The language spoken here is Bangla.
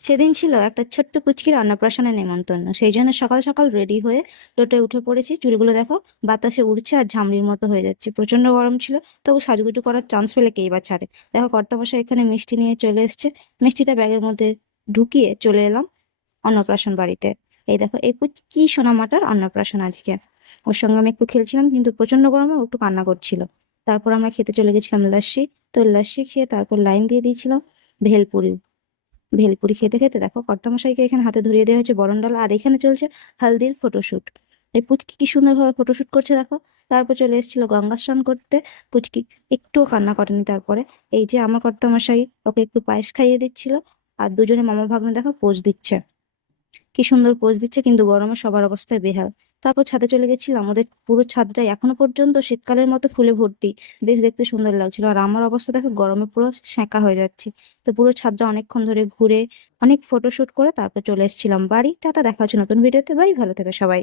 সেদিন ছিল একটা ছোট্ট পুচকির অন্নপ্রাশনের নেমন্তন্ন, সেই জন্য সকাল সকাল রেডি হয়ে টোটোয় উঠে পড়েছি। চুলগুলো দেখো বাতাসে উড়ছে আর ঝামড়ির মতো হয়ে যাচ্ছে, প্রচন্ড গরম ছিল, তবু সাজুগুজু করার চান্স পেলে কেই বা ছাড়ে। দেখো কর্তামশাই এখানে মিষ্টি নিয়ে চলে এসছে, মিষ্টিটা ব্যাগের মধ্যে ঢুকিয়ে চলে এলাম অন্নপ্রাশন বাড়িতে। এই দেখো এই কি সোনামাটার অন্নপ্রাশন আজকে। ওর সঙ্গে আমি একটু খেলছিলাম, কিন্তু প্রচন্ড গরমে ও একটু কান্না করছিল। তারপর আমরা খেতে চলে গেছিলাম লস্যি। তো লস্যি খেয়ে তারপর লাইন দিয়ে দিয়েছিলাম ভেলপুরি। ভেলপুরি খেতে খেতে দেখো কর্তামশাইকে এখানে হাতে ধরিয়ে দেওয়া হয়েছে বরণডালা, আর এখানে চলছে হালদির ফটোশুট। এই পুচকি কি সুন্দরভাবে ফটোশুট করছে দেখো। তারপর চলে এসেছিল গঙ্গা স্নান করতে। পুচকি একটুও কান্না করেনি। তারপরে এই যে আমার কর্তামশাই ওকে একটু পায়েস খাইয়ে দিচ্ছিল, আর দুজনে মামা ভাগ্নে দেখো পোজ দিচ্ছে, কি সুন্দর পোজ দিচ্ছে, কিন্তু গরমে সবার অবস্থায় বেহাল। তারপর ছাদে চলে গেছিলাম, আমাদের পুরো ছাদটাই এখনো পর্যন্ত শীতকালের মতো ফুলে ভর্তি, বেশ দেখতে সুন্দর লাগছিল। আর আমার অবস্থা দেখো গরমে পুরো সেঁকা হয়ে যাচ্ছে। তো পুরো ছাদটা অনেকক্ষণ ধরে ঘুরে অনেক ফটোশুট করে তারপর চলে এসেছিলাম বাড়ি। টাটা, দেখা হচ্ছে নতুন ভিডিওতে। বাই, ভালো থেকো সবাই।